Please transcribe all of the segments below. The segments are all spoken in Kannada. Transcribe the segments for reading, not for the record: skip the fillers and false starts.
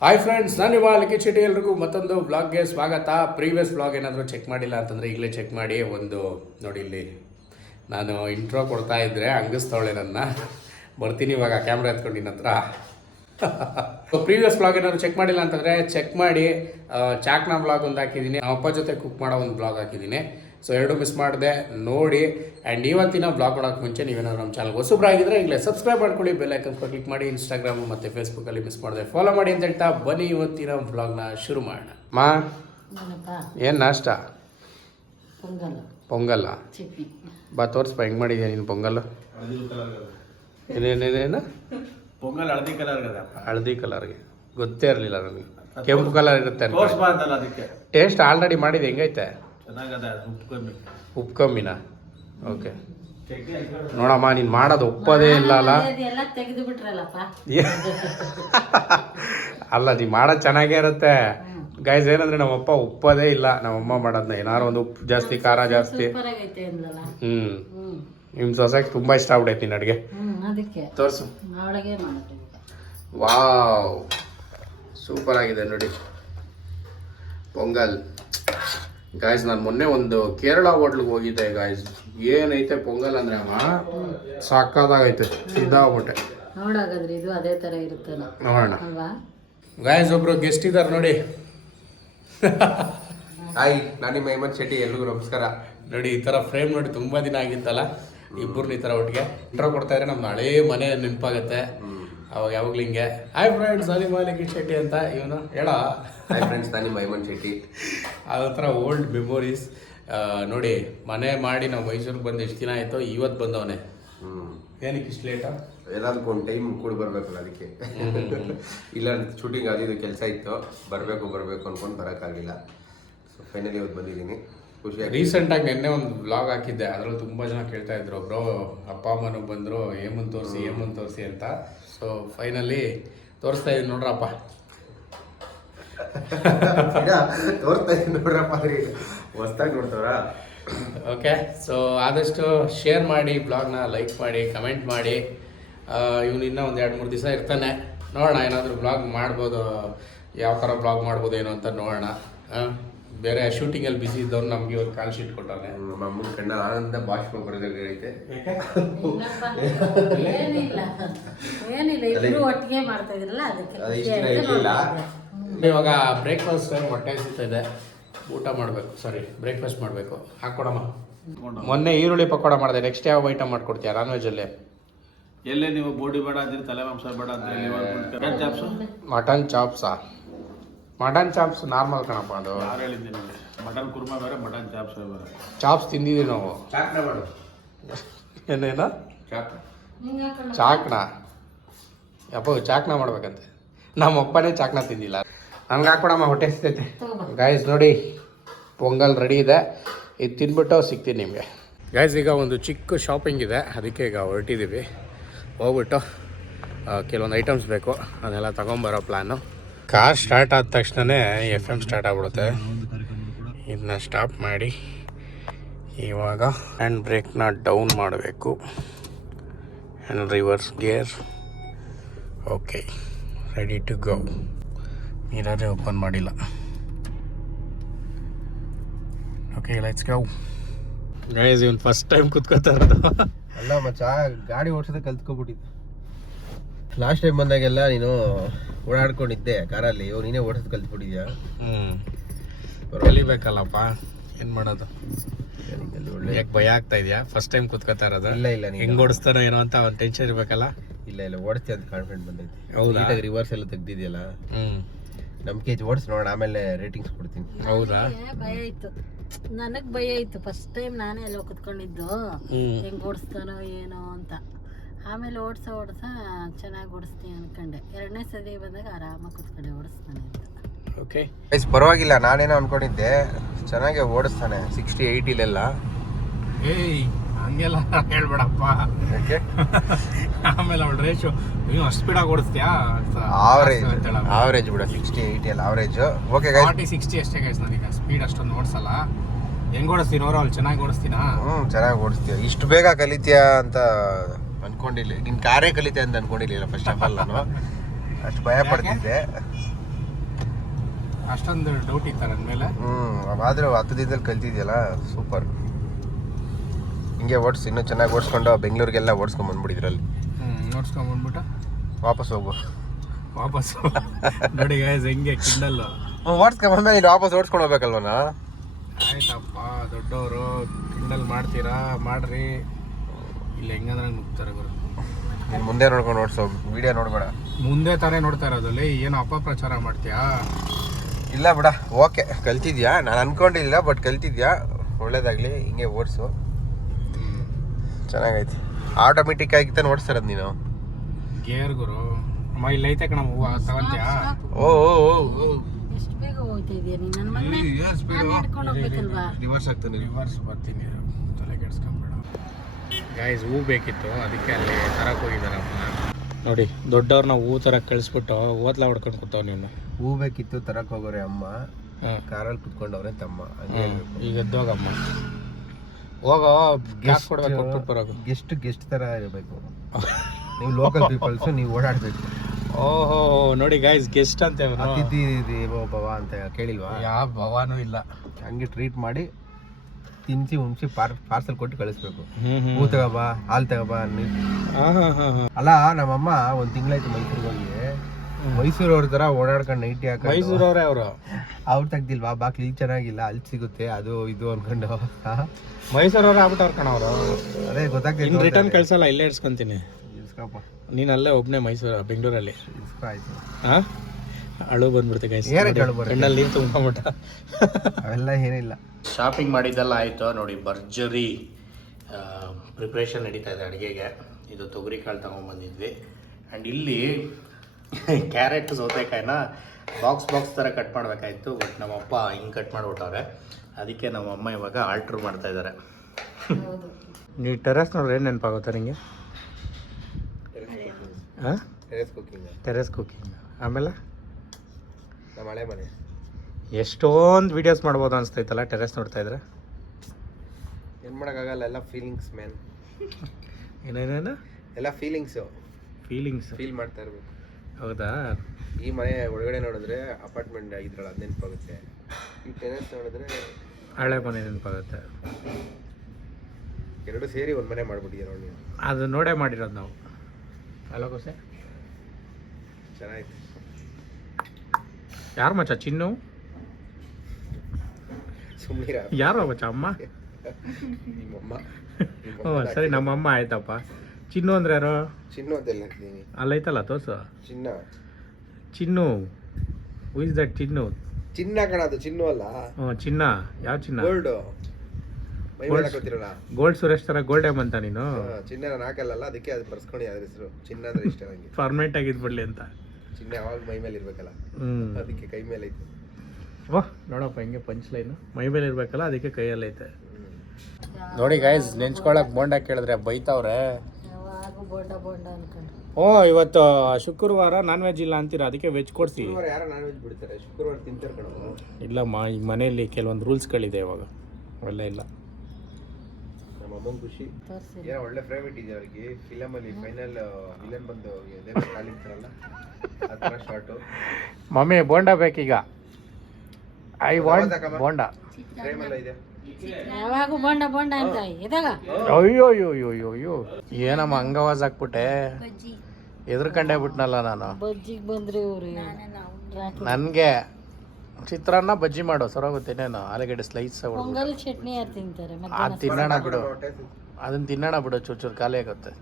ಹಾಯ್ ಫ್ರೆಂಡ್ಸ್, ನಾನು ನಿಮ್ಮ ಲಿಖಿತ್ ಶೆಟ್ಟಿ. ಎಲ್ರಿಗೂ ಮತ್ತೊಂದು ವ್ಲಾಗ್ಗೆ ಸ್ವಾಗತ. ಪ್ರೀವಿಯಸ್ ವ್ಲಾಗ್ ಏನಾದರೂ ಚೆಕ್ ಮಾಡಿಲ್ಲ ಅಂತಂದರೆ ಈಗಲೇ ಚೆಕ್ ಮಾಡಿ. ಒಂದು ನೋಡಿ, ಇಲ್ಲಿ ನಾನು ಇಂಟ್ರೋ ಕೊಡ್ತಾ ಇದ್ದರೆ ಹಂಗಿಸ್ತವಳೆ ನನ್ನ. ಬರ್ತೀನಿ ಇವಾಗ ಕ್ಯಾಮ್ರಾ ಎತ್ಕೊಂಡು ನಿನ್ನ ಹತ್ರ. ಪ್ರೀವಿಯಸ್ ವ್ಲಾಗ್ ಏನಾದ್ರು ಚೆಕ್ ಮಾಡಿಲ್ಲ ಅಂತಂದರೆ ಚೆಕ್ ಮಾಡಿ. ಚಾಕ್ನ ವ್ಲಾಗ್ ಒಂದು ಹಾಕಿದ್ದೀನಿ, ನಮ್ಮ ಅಪ್ಪ ಜೊತೆ ಕುಕ್ ಮಾಡೋ ಒಂದು ವ್ಲಾಗ್ ಹಾಕಿದ್ದೀನಿ. ಸೊ ಎರಡು ಮಿಸ್ ಮಾಡಿದೆ, ನೋಡಿ. ಆ್ಯಂಡ್ ಇವತ್ತಿನ ವ್ಲಾಗ್ ಮಾಡೋಕ್ಕೆ ಮುಂಚೆ ನೀವೇನಾದ್ರು ನಮ್ಮ ಚಾನಲ್ ಹೊಸಬ್ರಾಗಿದ್ದರೆ ಈಗಲೇ ಸಬ್ಸ್ಕ್ರೈಬ್ ಮಾಡ್ಕೊಳ್ಳಿ, ಬೆಲ್ ಐಕನ್ ಕ್ಲಿಕ್ ಮಾಡಿ. ಇನ್ಸ್ಟಾಗ್ರಾಮು ಮತ್ತು ಫೇಸ್ಬುಕ್ಕಲ್ಲಿ ಮಿಸ್ ಮಾಡಿದೆ ಫಾಲೋ ಮಾಡಿ ಅಂತ ಹೇಳ್ತಾ ಬನ್ನಿ ಇವತ್ತಿನ ವ್ಲಾಗ್ನ ಶುರು ಮಾಡೋಣ. ಮಾ ಏನು ನಾಷ್ಟ? ಪೊಂಗಲ್ಲ. ಬಾ ತೋರಿಸ್ಬಾ ಹೆಂಗೆ ಮಾಡಿದ್ಯಾ ನೀನು ಪೊಂಗಲ್ಲು. ಏನೇನೇನೇನು ಪೊಂಗಲ್ ಹಳದಿ ಕಲರ್. ಹಳದಿ ಕಲರ್ಗೆ ಗೊತ್ತೇ ಇರಲಿಲ್ಲ ನನಗೆ. ಕೆಂಪು ಕಲರ್ ಇರುತ್ತೆ ಅದಕ್ಕೆ. ಟೇಸ್ಟ್ ಆಲ್ರೆಡಿ ಮಾಡಿದೆ, ಹೆಂಗೈತೆ? ಚೆನ್ನಾಗದ. ಉಪ್ಪು ಕಮ್ಮಿನಾ? ಓಕೆ ನೋಡಮ್ಮ, ನೀನು ಮಾಡೋದು ಒಪ್ಪೋದೇ ಇಲ್ಲ ಅಲ್ಲ. ಅಲ್ಲ, ನೀ ಮಾಡೋದು ಚೆನ್ನಾಗೇ ಇರುತ್ತೆ ಗೈಸ್. ಏನಂದ್ರೆ ನಮ್ಮಪ್ಪ ಉಪ್ಪೋದೇ ಇಲ್ಲ ನಮ್ಮಮ್ಮ ಮಾಡೋದನ್ನ. ಏನಾರು ಒಂದು ಉಪ್ಪು ಜಾಸ್ತಿ, ಖಾರ ಜಾಸ್ತಿ. ನಿಮ್ಮ ಸೊಸೆಗೆ ತುಂಬ ಇಷ್ಟ ಆಗ್ಬಿಟ್ಟೈತಿ ನಿನ್ನ ಅಡುಗೆ. ತೋರಿಸು. ವಾವ್, ಸೂಪರ್ ಆಗಿದೆ ನೋಡಿ ಪೊಂಗಲ್. ಗಾಯ್ಸ್, ನಾನು ಮೊನ್ನೆ ಒಂದು ಕೇರಳ ಹೋಟ್ಲಿಗೆ ಹೋಗಿದ್ದೆ ಗಾಯ್ಸ್. ಏನೈತೆ ಪೊಂಗಲ್ ಅಂದ್ರೆ ಅಮ್ಮ ಸಾಕಾದಾಗೈತೆ. ಸಿದ್ಧಾಗ್ಬಿಟ್ಟೆ. ಇದು ಅದೇ ತರ ಇರುತ್ತೆ ನೋಡೋಣ. ಗಾಯ್ಸ್, ಒಬ್ರು ಗೆಸ್ಟ್ ಇದ್ದಾರೆ ನೋಡಿ. ಹಾಯ್, ನಾನು ನಿಮ್ಮ ಹೇಮಂತ್ ಶೆಟ್ಟಿ. ಎಲ್ರಿಗೂ ನಮಸ್ಕಾರ. ನೋಡಿ, ಈ ಥರ ಫ್ರೇಮ್ ನೋಡಿ ತುಂಬ ದಿನ ಆಗಿತ್ತಲ್ಲ ಇಬ್ಬರನ್ನ ಈ ಥರ ಒಟ್ಟಿಗೆ ಇಂಟ್ರೋ ಕೊಡ್ತಾ ಇದ್ರೆ ನಮ್ಮ ಹಳೇ ಮನೆ ನೆನಪಾಗುತ್ತೆ. ಅವಾಗ ಯಾವಾಗಲೂ ಹಿಂಗೆ ಹಾಯ್ ಫ್ರೆಂಡ್ಸ್, ನಾನು ನಿಮ್ಮ ಲಿಖಿತ್ ಶೆಟ್ಟಿ ಅಂತ. ಇವನು ಹೇಳ ಹಾಯ್ ಫ್ರೆಂಡ್ಸ್, ನಾನು ನಿಮ್ಮ ಹೇಮಂತ್ ಶೆಟ್ಟಿ. ಅದೊಂಥರ ಓಲ್ಡ್ ಮೆಮೊರೀಸ್. ನೋಡಿ, ಮನೆ ಮಾಡಿ ನಾವು ಮೈಸೂರಿಗೆ ಬಂದು ಎಷ್ಟು ದಿನ ಆಯಿತು, ಇವತ್ತು ಬಂದವನೇ. ಏನಕ್ಕೆ ಇಷ್ಟು ಲೇಟಾ? ಎಲ್ಲದಕ್ಕೂ ಒಂದು ಟೈಮ್ ಕೂಡ ಬರಬೇಕಲ್ಲ, ಅದಕ್ಕೆ. ಇಲ್ಲ ಶೂಟಿಂಗ್ ಅದು ಇದು ಕೆಲಸ ಇತ್ತು, ಬರಬೇಕು ಅಂದ್ಕೊಂಡು ಬರೋಕ್ಕಾಗಲಿಲ್ಲ. ಸೊ ಫೈನಲಿ ಇವತ್ತು ಬಂದಿದ್ದೀನಿ. ಖುಷಿ. ರೀಸೆಂಟಾಗಿ ನಿನ್ನೆ ಒಂದು ವ್ಲಾಗ್ ಹಾಕಿದ್ದೆ, ಅದರಲ್ಲಿ ತುಂಬ ಜನ ಕೇಳ್ತಾ ಇದ್ರು, ಬ್ರೋ ಅಪ್ಪ ಅಮ್ಮನೂ ಬಂದರು, ಏಮನ್ ತೋರಿಸಿ ಅಂತ. ಸೊ ಫೈನಲಿ ತೋರಿಸ್ತಾ ಇದ್ದೀನಿ ನೋಡ್ರಪ್ಪ. ತೋರಿಸ್ತಾ ಇದ್ದೀನಿ ನೋಡ್ರಪ್ಪ. ಹೊಸ್ದಾಗಿ ನೋಡ್ತವ್ರ. ಓಕೆ, ಸೊ ಆದಷ್ಟು ಶೇರ್ ಮಾಡಿ, ಬ್ಲಾಗ್ನ ಲೈಕ್ ಮಾಡಿ, ಕಮೆಂಟ್ ಮಾಡಿ. ಇವನು ಇನ್ನೂ ಒಂದು 2-3 ದಿವಸ ಇರ್ತಾನೆ. ನೋಡೋಣ, ಏನಾದರೂ ಬ್ಲಾಗ್ ಮಾಡ್ಬೋದು, ಯಾವ ಥರ ಬ್ಲಾಗ್ ಮಾಡ್ಬೋದು ಏನೋ ಅಂತ ನೋಡೋಣ. ಬೇರೆ ಶೂಟಿಂಗಲ್ಲಿ ಬಿಸಿ ಇದ್ದವ್ರು ನಮಗೆ ಒಂದು ಕಾಲ್ ಶೀಟ್ ಕೊಟ್ಟಾನೆ. ನಮ್ಮ ಅಮ್ಮನ ಕಣ್ಣ ಆನಂದ ಬಾಷ್ಪ ಬರೋದೈತೆ. ಇವಾಗ ಬ್ರೇಕ್ಫಾಸ್ಟ್ ಹೊಟ್ಟೆ ಸಿಗ್ತಾಯಿದೆ, ಊಟ ಮಾಡಬೇಕು. ಬ್ರೇಕ್ಫಾಸ್ಟ್ ಮಾಡಬೇಕು. ಹಾಕ್ಕೊಡಮ್ಮ. ಮೊನ್ನೆ ಈರುಳ್ಳಿ ಪಕೋಡ ಮಾಡಿದೆ. ನೆಕ್ಸ್ಟ್ ಯಾವ ಐಟಮ್ ಮಾಡ್ಕೊಡ್ತೀಯ ನಾನ್ ವೆಜ್ಜಲ್ಲಿ? ಎಲ್ಲೇ ನೀವು ಬೋಡಿ ಬೇಡ ಅಂತೀರಿ, ತಲೆ ಮಾಂಸ ಬೇಡ ಅಂತೀರಿ. ಮಟನ್ ಚಾಪ್ಸಾ? ಮಟನ್ ಚಾಪ್ಸ್ ನಾರ್ಮಲ್ ಕಣಪ್ಪ. ಅದು ಯಾರು ಹೇಳಿದ್ದೀನಿ? ಮಟನ್ ಕುರ್ಮಾ ಬೇರೆ, ಮಟನ್ ಚಾಪ್ಸ್ ಬೇರೆ. ಚಾಪ್ಸ್ ತಿಂದಿದ್ದೀವಿ ನಾವು. ಚಾಕ್ನ ಮಾಡು. ಏನೇನ ಚಾಕ್ನ? ಯಪ್ಪ ಚಾಕ್ನ ಮಾಡ್ಬೇಕಂತೆ. ನಮ್ಮ ಅಪ್ಪನೇ ಚಾಕ್ನ ತಿಂದಿಲ್ಲ. ನನ್ಗೆ ಹಾಕೊಡಮ್ಮ, ಹೊಟ್ಟೆ ಸಿಗ್ತೈತೆ. ಗಾಯ್ಸ್ ನೋಡಿ, ಪೊಂಗಲ್ ರೆಡಿ ಇದೆ. ಇದು ತಿಂದ್ಬಿಟ್ಟು ಸಿಗ್ತೀನಿ ನಿಮಗೆ. ಗಾಯ್ಸ್, ಈಗ ಒಂದು ಚಿಕ್ಕ ಶಾಪಿಂಗ್ ಇದೆ, ಅದಕ್ಕೆ ಈಗ ಹೊರಟಿದ್ದೀವಿ. ಹೋಗ್ಬಿಟ್ಟು ಕೆಲವೊಂದು ಐಟಮ್ಸ್ ಬೇಕು, ಅದನ್ನೆಲ್ಲ ತೊಗೊಂಬರೋ ಪ್ಲ್ಯಾನು. ಕಾರ್ ಸ್ಟಾರ್ಟ್ ಆದ ತಕ್ಷಣವೇ FM ಸ್ಟಾರ್ಟ್ ಆಗ್ಬಿಡುತ್ತೆ. ಇದನ್ನ ಸ್ಟಾಪ್ ಮಾಡಿ ಇವಾಗ ಹ್ಯಾಂಡ್ ಬ್ರೇಕ್ನ ಡೌನ್ ಮಾಡಬೇಕು. And reverse gear. Okay, ready to go. ಮಿರರೇ ಓಪನ್ ಮಾಡಿಲ್ಲ. Okay, let's go. ಗೈಸ್, ಇವನು ಫಸ್ಟ್ ಟೈಮ್ ಕುತ್ಕೋತಾ ಇರೋದು. ಅಲ್ಲ ಮಚ್ಚ, ಗಾಡಿ ಓಡಿಸೋದೇ ಕಲ್ತ್ಕೊಬಿಟ್ಟಿದ್ದೆ. ಲಾಸ್ಟ್ ಟೈಮ್ ಬಂದಾಗೆಲ್ಲ ನೀನು ಓಡಾಡ್ಕೊಂಡಿದ್ದೆ ಕಾರಲ್ಲಿ, ಇವಾಗ ನೀನೇ ಓಡಿಸೋದು ಕಲ್ತ್ಬಿಟ್ಟಿದ್ಯಾ. ಕಲಿಬೇಕಲ್ಲಪ್ಪ, ಏನು ಮಾಡೋದು. ಯಾಕೆ ಭಯ ಆಗ್ತಾ ಇದೆಯಾ? ಫಸ್ಟ್ ಟೈಮ್ ಕುತ್ಕೋತಾ ಇರೋದು. ಇಲ್ಲ ಹೆಂಗೆ ಓಡಿಸ್ತಾನೋ ಏನೋ ಅಂತ ಒಂದು ಟೆನ್ಷನ್ ಇರಬೇಕಲ್ಲ. ಇಲ್ಲ ಓಡಿಸ್ತೀಯ ಅಂತ ಕಾನ್ಫಿಡೆಂಟ್ ಬಂದೈತಿ. ಹೌದಾ? ರಿವರ್ಸ್ ಎಲ್ಲ ತೆಗ್ದಿದ್ಯಲ್ಲ, ನಂಬಿಕೆ ಓಡಿಸಿ ನೋಡ, ಆಮೇಲೆ ರೇಟಿಂಗ್ಸ್ ಕೊಡ್ತೀನಿ. ಹೌದಾ? ಭಯ ಇತ್ತು, ನನಗ್ ಭಯ ಇತ್ತು. ಫಸ್ಟ್ ಟೈಮ್ ನಾನೇ ಎಲ್ಲ ಕುತ್ಕೊಂಡಿದ್ದು, ಹೆಂಗ್ ಓಡಿಸ್ತಾನೋ ಏನೋ ಅಂತ. ಆಮೇಲೆ ಓಡ್ಸ ಚೆನ್ನಾಗಿ ಓಡಿಸ್ತೀನಿ ಅನ್ಕೊಂಡೆ. 2ನೇ ಸತಿ ಬಂದಾಗ ಆರಾಮಾಗಿ ಕುತ್ಕೊಂಡೆ, ಓಡಿಸ್ತಾನೆ ಅಂತ. ಓಕೆ, ಪರವಾಗಿಲ್ಲ, ನಾನೇನೋ ಅನ್ಕೊಂಡಿದ್ದೆ. ಚೆನ್ನಾಗಿ ಓಡಿಸ್ತಾನೆ 60-80 ಏಯ್ ಹಂಗೆಲ್ಲ ಹೇಳ್ಬೇಡಪ್ಪ. ಯಾಕೆ? ಆಮೇಲೆ ಅವಳು ರೇಷು ನೀವು ಅಷ್ಟು ಸ್ಪೀಡಾಗಿ ಓಡಿಸ್ತೀಯಾ? ಆವರೇಜ್ ಬಿಡ, 60-80 ಆವರೇಜ್. ಓಕೆ ಗೈಸ್, 40-60 ಅಷ್ಟೇ ಗೈಸ್. ನನಗೆ ಸ್ಪೀಡ್ ಅಷ್ಟೊಂದು ಓಡಿಸಲ್ಲ. ಹೆಂಗೆ ಓಡಿಸ್ತೀನಿ ಅವರು ಅಲ್ಲಿ ಚೆನ್ನಾಗಿ ಓಡಿಸ್ತೀನಾ? ಚೆನ್ನಾಗಿ ಓಡಿಸ್ತೀಯ. ಇಷ್ಟು ಬೇಗ ಕಲಿತೀಯಾ ಅಂತ ಅನ್ಕೊಂಡಿಲ್ಲ. ನಿನ್ ಕಾರೇ ಕಲಿತೆ ಅಂತ ಅನ್ಕೊಂಡಿರ್ಲಿಲ್ಲ ಫಸ್ಟ್ ಆಫ್ ಆಲ್. ನಾನು ಅಷ್ಟು ಭಯ ಪಡ್ತಿದ್ದೆ. ಅಷ್ಟೊಂದು ಡೌಟ್ ಇತ್ತ ನನ್ನ ಮೇಲೆ. ಆದರೂ 10 ದಿನದಲ್ಲಿ ಕಲ್ತಿದ್ಯಲ್ಲ ಸೂಪರ್. ಹಿಂಗೆ ಓಡಿಸಿ ಇನ್ನೂ ಚೆನ್ನಾಗಿ ಓಡಿಸ್ಕೊಂಡು ಬೆಂಗಳೂರಿಗೆಲ್ಲ ಓಡಿಸ್ಕೊಂಡು ಬಂದ್ಬಿಟ್ಟಿದ್ರಲ್ಲಿ. ನೋಡ್ಸ್ಕೊಂಡ್ಬಂದ್ಬಿಟ್ಟು ವಾಪಸ್ ಹೋಗು. ವಾಪಸ್ಸು ನೋಡಿ ಗಾಯ್ಸ್ ಹೆಂಗೆ ಕಿಂಡಲ್ಲು ಓಡಿಸ್ಕೊಂಡ್ಬಂದ್ಮೇಲೆ ಇಲ್ಲಿ ವಾಪಸ್ ಓಡಿಸ್ಕೊಂಡು ಹೋಗ್ಬೇಕಲ್ವನಾ? ಆಯ್ತಪ್ಪ ದೊಡ್ಡವರು ಕಿಂಡಲ್ ಮಾಡ್ತೀರಾ ಮಾಡ್ರಿ, ಇಲ್ಲ ಹೆಂಗಂದ್ರೆ ನುಗ್ತಾರೆ ಗುರು. ನೀನು ಮುಂದೆ ನೋಡ್ಕೊಂಡು ಓಡಿಸೋ, ವಿಡಿಯೋ ನೋಡಬೇಡ. ಮುಂದೆ ತಾನೇ ನೋಡ್ತಾ ಇರೋದಲ್ಲಿ ಏನು ಅಪಪ್ರಚಾರ ಮಾಡ್ತೀಯಾ? ಇಲ್ಲ ಬಿಡ, ಓಕೆ ಕಲ್ತಿದ್ಯಾ. ನಾನು ಅನ್ಕೊಂಡಿಲ್ಲ ಬಟ್ ಕಲ್ತಿದ್ಯಾ, ಒಳ್ಳೇದಾಗಲಿ. ಹಿಂಗೆ ಓಡಿಸು, ಚೆನ್ನಾಗೈತಿ. ಆಟೋಮೆಟಿಕ್ ಆಗಿ ತಾನೆ ಓಡಿಸ್ತಾರದು ನೀನು. ಗೇರ್ ಗುರು ಅಮ್ಮ ಇಲ್ಲಿ ಐತೆ ಕಣ ಹೂವು ತಗೊಂತೀಯಾ? ಓ ಎಷ್ಟು ಬೇಗ ಹೋಗ್ತಾ ಇದೀಯ ನೀನು? ನನ್ನ ಮನೆ ನಾನು ನಡ್ಕೊಂಡು ಹೋಗ್ಬೇಕಲ್ವಾ? ರಿವರ್ಸ್ ಆಗ್ತಾನೆ. ರಿವರ್ಸ್ ಬರ್ತೀನಿ, ತಲೆ ಕೆಡ್ಸ್ಕೊಂಬೇಡ. ಗಾಯ್ಸ್ ಹೂ ಬೇಕಿತ್ತು, ಅದಕ್ಕೆ ಅಲ್ಲಿ ತರಕ್ಕೆ ಹೋಗಿದ್ದಾರೆ ಅಮ್ಮ. ನೋಡಿ ದೊಡ್ಡವ್ರನ್ನ ಹೂ ತರಕ್ಕೆ ಕಳಿಸ್ಬಿಟ್ಟು ಓದ್ಲಾ ಹೊಡ್ಕೊಂಡು ಕೂತಾವ್ ನೀವು. ಹೂ ಬೇಕಿತ್ತು ತರಕ್ಕೆ ಹೋಗೋರೆ ಅಮ್ಮ, ಕಾರಲ್ಲಿ ಕುತ್ಕೊಂಡವ್ರೆ ತಮ್ಮ. ಈಗ ಎದ್ದೋಗಮ್ಮ, ಹೋಗೋ ಗ್ಯಾಸ್ ಕೊಡ್ಬೇಕು, ಕೊಟ್ಬಿಟ್ಟು ಬರೋದು. ಗೆಸ್ಟ್ ಥರ ಇರಬೇಕು ನೀವು. ಲೋಕಲ್ ಪೀಪಲ್ಸು, ನೀವು ಓಡಾಡಬೇಕು. ಓಹೋ ನೋಡಿ ಗಾಯ್ಸ್, ಗೆಸ್ಟ್ ಅಂತ ಅತಿಥಿ ದೇವೋ ಭವ ಅಂತ ಕೇಳಿಲ್ವಾ? ಯಾವ ಭವಾನೂ ಇಲ್ಲ. ಹಂಗೆ ಟ್ರೀಟ್ ಮಾಡಿ ತಿನ್ಸಿ ಉಣ್ಸಿ ಪಾರ್ಸಲ್ ಕೊಟ್ಟು ಕಳಿಸ್ಬೇಕು. ಹೂ ತಗೋಬಾ, ಹಾಲು ತಗೋಬಾ. ಅಲ್ಲ ನಮ್ಮಮ್ಮ 1 ತಿಂಗಳಾಯ್ತು ಮೈಸೂರಿಗೆ ಹೋಗಿ. ಮೈಸೂರವ್ರ ಥರ ಓಡಾಡ್ಕೊಂಡು ನೈಟಿ ಹಾಕಿ. ಮೈಸೂರವ್ರೆ ಅವರು. ಅವ್ರು ತೆಗ್ದಿಲ್ವಾ ಬಾಕ್ಲಿ, ಇಲ್ಲಿ ಚೆನ್ನಾಗಿಲ್ಲ ಅಲ್ಲಿ ಸಿಗುತ್ತೆ ಅದು ಇದು ಅನ್ಕೊಂಡು. ಮೈಸೂರವ್ರೆ ಆಗ್ಬಿಟ್ಟವ್ರ ಕಣ ಅವರು. ಅದೇ ಗೊತ್ತಾಗ್ತದೆ. ಇನ್ನು ರಿಟರ್ನ್ ಕಳ್ಸಲ್ಲ, ಇಲ್ಲೇ ಇಡ್ಸ್ಕೊಂತೀನಿ. ಇಸ್ಕಪ್ಪ, ನೀನು ಅಲ್ಲೇ ಒಬ್ಬನೇ ಮೈಸೂರು ಬೆಂಗಳೂರಲ್ಲಿ. ಇಸ್ಕೊ ಆಯ್ತು. ಹಾಂ ಅಳು ಬಂದ್ಬಿಡ್ತೆ ಗೈಸ್, ಕಣ್ಣಲ್ಲಿ ನೀರು ತುಂಬಿಬಿಟ್ಟ. ಅವೆಲ್ಲ ಏನಿಲ್ಲ. ಶಾಪಿಂಗ್ ಮಾಡಿದ್ದೆಲ್ಲ ಆಯಿತು ನೋಡಿ. ಭರ್ಜರಿ ಪ್ರಿಪ್ರೇಷನ್ ನಡೀತಾ ಇದೆ ಅಡುಗೆಗೆ. ಇದು ತೊಗರಿ ಕಾಳು ತೊಗೊಂಬಂದಿದ್ವಿ. ಆ್ಯಂಡ್ ಇಲ್ಲಿ ಕ್ಯಾರೆಟ್ ಸೌತೆಕಾಯಿನ ಬಾಕ್ಸ್ ಥರ ಕಟ್ ಮಾಡಬೇಕಾಯ್ತು, ಬಟ್ ನಮ್ಮಪ್ಪ ಹಿಂಗೆ ಕಟ್ ಮಾಡಿಬಿಟ್ಟವ್ರೆ. ಅದಕ್ಕೆ ನಮ್ಮಮ್ಮ ಇವಾಗ ಆಲ್ಟ್ರ್ ಮಾಡ್ತಾ ಇದ್ದಾರೆ. ನೀವು ಟೆರೆಸ್ ನೋಡ್ರಿ ಏನು ನೆನಪಾಗುತ್ತೆ ನಿಮಗೆ? ಹಾಂ, ಟೆರೆಸ್ ಕುಕಿಂಗ್. ಆಮೇಲೆ ನಮ್ಮ ಹಳೆ ಮನೆ. ಎಷ್ಟೊಂದು ವೀಡಿಯೋಸ್ ಮಾಡ್ಬೋದು ಅನಿಸ್ತೈತಲ್ಲ ಟೆರೆಸ್ ನೋಡ್ತಾ ಇದ್ರೆ. ಏನು ಮಾಡೋಕ್ಕಾಗಲ್ಲ, ಎಲ್ಲ ಫೀಲಿಂಗ್ಸ್ ಮ್ಯಾನ್. ಏನೇನೇನು ಎಲ್ಲ ಫೀಲಿಂಗ್ಸು ಫೀಲ್ ಮಾಡ್ತಾ ಇರಬೇಕು. ಹೌದಾ? ಈ ಮನೆ ಒಳಗಡೆ ನೋಡಿದ್ರೆ ಅಪಾರ್ಟ್ಮೆಂಟ್ ಇದ್ರಲ್ಲ ಅದು ನೆನಪಾಗುತ್ತೆ. ಈ ಟೆರೆಸ್ ನೋಡಿದ್ರೆ ಹಳೆ ಮನೆ ನೆನಪಾಗುತ್ತೆ. ಎರಡು ಸೇರಿ ಒಂದು ಮನೆ ಮಾಡ್ಬಿಟ್ಟಿದ್ದೀರ ನೋಡಿ. ಅದು ನೋಡೇ ಮಾಡಿರೋದು ನಾವು. ಅಲ್ಲ ಕೋಸೆ ಚೆನ್ನಾಗಿತ್ತು. ಯಾರು ಮಚ್ಚ ಚಿನ್ನು? ಸುಮ್ಮನಿರ. ಯಾರು ಮಚ್ಚ? ಅಮ್ಮ? ನಿಮ್ಮಮ್ಮ. ಹ್ಞೂ ಸರಿ, ನಮ್ಮಮ್ಮ ಆಯ್ತಪ್ಪ. ಚಿನ್ನು ಅಂದ್ರೆ ಯಾರು? ಚಿನ್ನು ಅಂತೆಲ್ಲ ಹಾಕ್ತೀನಿ. ಅಲ್ಲೈತಲ್ಲ ತೋರ್ಸು. ಚಿನ್ನು ಹೂ ಇಸ್ ದಟ್ ಚಿನ್ನು? ಚಿನ್ನ ಕಣ, ಅದು ಚಿನ್ನು ಅಲ್ಲ. ಹ್ಞೂ ಚಿನ್ನ. ಯಾವ ಚಿನ್ನ? ಗೋಲ್ಡ್. ಮೈ ಮೇಲೆ ಹಾಕೋತಿರಲ್ಲ ಗೋಲ್ಡ್. ಸುರೇಶ್ ಥರ ಗೋಲ್ಡ್ ಅಂತ ನೀನು? ಚಿನ್ನ ನಾನು ಹಾಕಲ್ಲ, ಅದಕ್ಕೆ ಅದು ಬರ್ಸ್ಕೊಂಡು ಅದ್ರ ಹೆಸರು ಚಿನ್ನ ಅಂದ್ರೆ ಇಷ್ಟ ನನಗೆ. ಪರ್ಮನೆಂಟ್ ಆಗಿದ್ಬಿಡ್ಲಿ ಅಂತ. ಚಿನ್ನ ಯಾವಾಗ ಮೈ ಮೇಲೆ ಇರ್ಬೇಕಲ್ಲ, ಅದಕ್ಕೆ ಕೈ ಮೇಲೆ ಐತೆ. ವಾಹ್ ನೋಡಪ್ಪ ಹಿಂಗೆ ಪಂಚ್ ಲೈನ್ ಮೈ ಮೇಲೆ ಇರ್ಬೇಕಲ್ಲ, ಅದಕ್ಕೆ ಕೈಯಲ್ಲಿ ಐತೆ. ನೋಡಿ ಗಾಯ್ಸ್, ನೆಂಚ್ಕೊಳಕ್ ಬೋಂಡ ಕೇಳಿದ್ರೆ ಬೈತಾವ್ರೆ. ಯಾವಾಗ ಬೋಂಡ ಅನ್ಕೊಂಡು. ಓ ಇವತ್ತು ಶುಕ್ರವಾರ ನಾನ್ ವೆಜ್ ಇಲ್ಲ ಅಂತೀರ, ಅದಕ್ಕೆ ವೆಜ್ ಕೊಡ್ಸಿ. ಯಾರು ನಾನ್ ವೆಜ್ ಬಿಡ್ತಾರೆ? ಶುಕ್ರವಾರ ತಿಂತಾರೆ ಕಣ. ಇಲ್ಲಮ್ಮ, ಈ ಮನೆಯಲ್ಲಿ ಕೆಲವೊಂದು ರೂಲ್ಸ್ಗಳಿದೆ ಇವಾಗ, ಅವೆಲ್ಲ ಇಲ್ಲ. ನಮ್ಮ ಅಮ್ಮನ ಖುಷಿ. ಏನೋ ಒಳ್ಳೆ ಪ್ರೈವೇಟ್ ಇದೆ ಅವ್ರಿಗೆ. ಫಿಲಮಲ್ಲಿ ಫೈನಲ್ ವಿಲನ್ ಬಂದು ಕಾಲಿರ್ತಾರಲ್ಲ ಆ ಥರ ಶಾರ್ಟು. ಮಮ್ಮಿ ಬೋಂಡ ಬೇಕೀಗ. I want bonda. ಫ್ರೇಮೆಲ್ಲ ಇದೆ. ಯಾವಾಗ ಬೋಂಡ ಅಂತ ಇದಾಗ. ಅಯ್ಯೋ ಏನಮ್ಮ ಅಂಗವಾಜ್ ಹಾಕ್ಬಿಟ್ಟೆ, ಎದುರ್ಕಂಡೇ ಬಿಟ್ನಲ್ಲ ನಾನು. ಬಜ್ಜಿಗೆ ಬಂದ್ರಿ ಇವ್ರು. ನನಗೆ ಚಿತ್ರಾನ್ನ ಬಜ್ಜಿ ಮಾಡೋ ಸರೋಗುತ್ತೇನೇನು? ಆಲೂಗಡ್ಡೆ ಸ್ಲೈಸ್. ಪೊಂಗಲ್ ಚಟ್ನಿ ಯಾರು ತಿಂತಾರೆ? ಅದು ತಿನ್ನೋಣ ಬಿಡು, ಅದನ್ನ ತಿನ್ನೋಣ ಬಿಡು, ಚೂರು ಖಾಲಿ ಆಗುತ್ತೆ.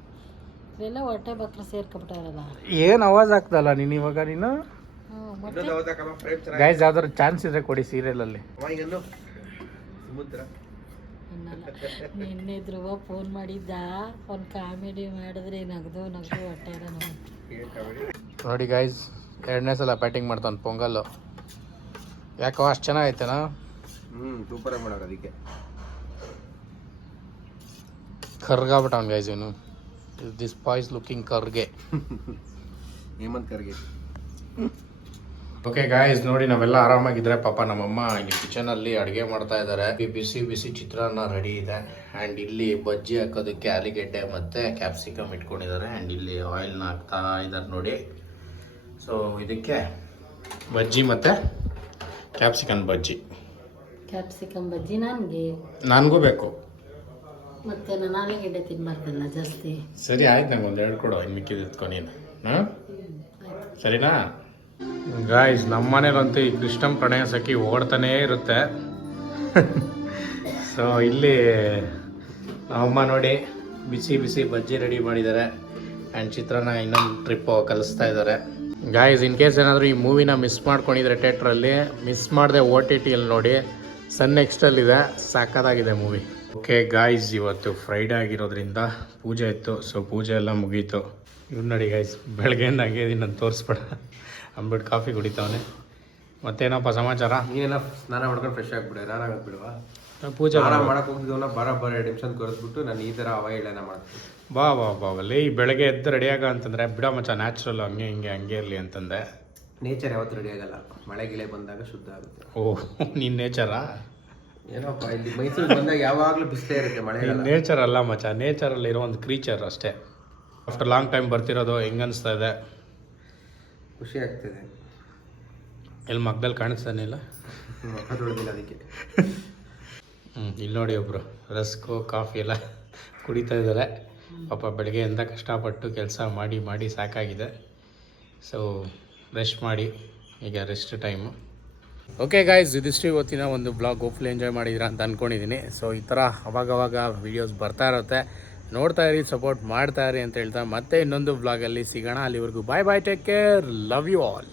ಇವೆಲ್ಲ ಹೊಟ್ಟೆ ಬಕ್ರ ಸೇರ್ಕೊಬಿಟ್ಟಾರಲ್ಲ. ಏನು ಅವಾಜ್ ಆಗ್ತದಲ್ಲ ನೀನು ಇವಾಗ? ನೀನು ಗೈಸ್ ಯಾವ್ದಾದ್ರು ಚಾನ್ಸ್ ಇದ್ರೆ ಕೊಡಿ ಸೀರಿಯಲಲ್ಲಿ. ನಿನ್ನೆ ಧ್ರುವ ಫೋನ್ ಮಾಡಿದ್ದ, ಒಂದು ಕಾಮಿಡಿ ಮಾಡಿದ್ರೆ ನಗದು ಹೊಟ್ಟೆ ನೋಡಿ ಗೈಸ್, 2ನೇ ಸಲ ಬ್ಯಾಟಿಂಗ್ ಮಾಡ್ತಾನೆ ಪೊಂಗಲ್ಲು. ಯಾಕೋ ಅಷ್ಟು ಚೆನ್ನಾಗೈತೆನಾ? ಸೂಪರ್ ಮಾಡೋರು. ಅದಕ್ಕೆ ಕರ್ಗಾಬಿಟ್ಟ ಅವ್ನು ಗೈಸ್. ಇವನು ದಿಸ್ ಬಾಯ್ಸ್ ಲುಕಿಂಗ್ ಕರ್ಗೆ. ಹೇಮಂತ್ ಕರ್ಗೆ. ಓಕೆ ಗಾಯ್ಸ್, ನೋಡಿ ನಾವೆಲ್ಲ ಆರಾಮಾಗಿದ್ರೆ ಪಾಪ ನಮ್ಮಮ್ಮ ಇಲ್ಲಿ ಕಿಚನಲ್ಲಿ ಅಡುಗೆ ಮಾಡ್ತಾ ಇದ್ದಾರೆ. ಬಿಸಿ ಚಿತ್ರಾನ್ನ ರೆಡಿ ಇದೆ. ಆ್ಯಂಡ್ ಇಲ್ಲಿ ಬಜ್ಜಿ ಹಾಕೋದಕ್ಕೆ ಆಲೂಗೆಡ್ಡೆ ಮತ್ತು ಕ್ಯಾಪ್ಸಿಕಮ್ ಇಟ್ಕೊಂಡಿದ್ದಾರೆ. ಆ್ಯಂಡ್ ಇಲ್ಲಿ ಆಯಿಲ್ನ ಹಾಕ್ತಾ ಇದ್ದಾರೆ ನೋಡಿ. ಸೊ ಇದಕ್ಕೆ ಬಜ್ಜಿ ಮತ್ತು ಕ್ಯಾಪ್ಸಿಕನ್ ಬಜ್ಜಿ ಕ್ಯಾಪ್ಸಿಕಮ್ ಬಜ್ಜಿ ನನಗೆ. ನನಗೂ ಬೇಕು. ಮತ್ತೆ ನಾನು ಆಲೂಗೆಡ್ಡೆ ತಿನ್ಬಾರ್ದಲ್ಲ ಜಾಸ್ತಿ. ಸರಿ ಆಯ್ತು, ನಂಗೆ ಒಂದು ಎರಡು ಕೊಡು, ಇನ್ನು ಮಿಕ್ಕಿದ್ದು ಎತ್ಕೊ ನೀನು. ಹಾಂ ಸರಿನಾ? ಗಾಯ್ಸ್ ನಮ್ಮ ಮನೇಲಂತೂ ಈ ಕೃಷ್ಣಂ ಪ್ರಣಯ ಸಖಿ ಓಡ್ತಾನೇ ಇರುತ್ತೆ. ಸೊ ಇಲ್ಲಿ ನಮ್ಮಮ್ಮ ನೋಡಿ ಬಿಸಿ ಬಿಸಿ ಬಜ್ಜಿ ರೆಡಿ ಮಾಡಿದ್ದಾರೆ ಆ್ಯಂಡ್ ಚಿತ್ರಾನ್ನ ಇನ್ನೊಂದು ಟ್ರಿಪ್ಪು ಕಲಿಸ್ತಾ ಇದ್ದಾರೆ. ಗಾಯ್ಸ್ ಇನ್ ಕೇಸ್ ಏನಾದರೂ ಈ ಮೂವಿನ ಮಿಸ್ ಮಾಡ್ಕೊಂಡಿದ್ರೆ ಥಿಯೇಟ್ರಲ್ಲಿ, ಮಿಸ್ ಮಾಡದೆ OTTಯಲ್ಲಿ ನೋಡಿ, ಸನ್ ನೆಕ್ಸ್ಟಲ್ಲಿದೆ, ಸಾಕಾಗಿದೆ ಮೂವಿ. ಓಕೆ ಗಾಯ್ಸ್, ಇವತ್ತು ಫ್ರೈಡೇ ಆಗಿರೋದ್ರಿಂದ ಪೂಜೆ ಇತ್ತು. ಸೊ ಪೂಜೆ ಎಲ್ಲ ಮುಗೀತು. ಇವ್ನು ನೋಡಿ ಗಾಯ್ಸ್, ಬೆಳಗ್ಗೆಯಿಂದ ಹಂಗೆ ಇದೀನಿ, ನಾನು ತೋರಿಸ್ಬೇಡ ಅಂದ್ಬಿಟ್ಟು ಕಾಫಿ ಕುಡಿತಾವನೆ. ಮತ್ತೇನಪ್ಪ ಸಮಾಚಾರ? ನೀನೆಲ್ಲ ಸ್ನಾನ ಮಾಡ್ಕೊಂಡು ಫ್ರೆಶ್ ಆಗಿಬಿಡೆ, ರಾರಾಗ ಬಿಡುವ. ಪೂಜೆ ಮಾಡಕ್ಕೆ ಹೋಗಿದ್ದವನ್ನ ಬರ 2 ನಿಮಿಷ ಕರೆದ್ಬಿಟ್ಟು ನಾನು ಈ ಥರ ಅವಹೇಳನ ಮಾಡ್ತೀನಿ. ಬಾ ಲೇ, ಈ ಬೆಳಗ್ಗೆ ಎದ್ದು ರೆಡಿಯಾಗ ಅಂತಂದರೆ ಬಿಡ ಮಚ್ಚ, ನ್ಯಾಚುರಲ್ ಹಂಗೆ ಹಂಗೆ ಇರಲಿ ಅಂತಂದೆ. ನೇಚರ್ ಯಾವತ್ತೂ ರೆಡಿ ಆಗಲ್ಲ, ಮಳೆ ಗಿಳೆ ಬಂದಾಗ ಶುದ್ಧ ಆಗುತ್ತೆ. ಓಹ್, ನೀನು ನೇಚರಾ? ಏನಪ್ಪ ಇಲ್ಲಿ ಮೈಸೂರಿಗೆ ಬಂದಾಗ ಯಾವಾಗಲೂ ಬಿಸಿಲೇ ಇರುತ್ತೆ, ಮಳೆ ನೇಚರ್ ಅಲ್ಲ ಮಚ್ಚ, ನೇಚರಲ್ಲಿ ಇರೋ ಒಂದು ಕ್ರೀಚರ್ ಅಷ್ಟೇ. ಆಫ್ಟರ್ ಲಾಂಗ್ ಟೈಮ್ ಬರ್ತಿರೋದು ಹೆಂಗೆ ಅನಿಸ್ತಾ ಇದೆ? ಖುಷಿ ಆಗ್ತಿದೆ. ಎಲ್ಲಿ ಮಗ್ದಲ್ಲಿ ಕಾಣಿಸ್ತಾನೆ ಇಲ್ಲ, ತೊಳೆದಿಲ್ಲ ಅದಕ್ಕೆ. ಇಲ್ಲಿ ನೋಡಿ ಒಬ್ಬರು ರಸ್ಕು ಕಾಫಿ ಎಲ್ಲ ಕುಡಿತಾ ಇದ್ದಾರೆ. ಪಾಪ ಬೆಳಗ್ಗೆಯಿಂದ ಕಷ್ಟಪಟ್ಟು ಕೆಲಸ ಮಾಡಿ ಸಾಕಾಗಿದೆ. ಸೊ ರೆಸ್ಟ್ ಮಾಡಿ, ಈಗ ರೆಸ್ಟ್ ಟೈಮು. ಓಕೆ ಗಾಯ್ಸ್, ಇದಿಷ್ಟು ಇವತ್ತಿನ ಒಂದು ಬ್ಲಾಗ್. ಹೋಪ್ಫುಲಿ ಎಂಜಾಯ್ ಮಾಡಿದ್ದೀರಾ ಅಂತ ಅಂದ್ಕೊಂಡಿದ್ದೀನಿ. ಸೊ ಈ ಥರ ಅವಾಗವಾಗ ವೀಡಿಯೋಸ್ ಬರ್ತಾ ಇರುತ್ತೆ, ನೋಡ್ತಾ ಇರಿ, ಸಪೋರ್ಟ್ ಮಾಡ್ತಾ ಇರಿ ಅಂತ ಹೇಳ್ತಾ ಮತ್ತೆ ಇನ್ನೊಂದು ಬ್ಲಾಗಲ್ಲಿ ಸಿಗೋಣ. ಅಲ್ಲಿವರೆಗೂ bye, take care, love you all.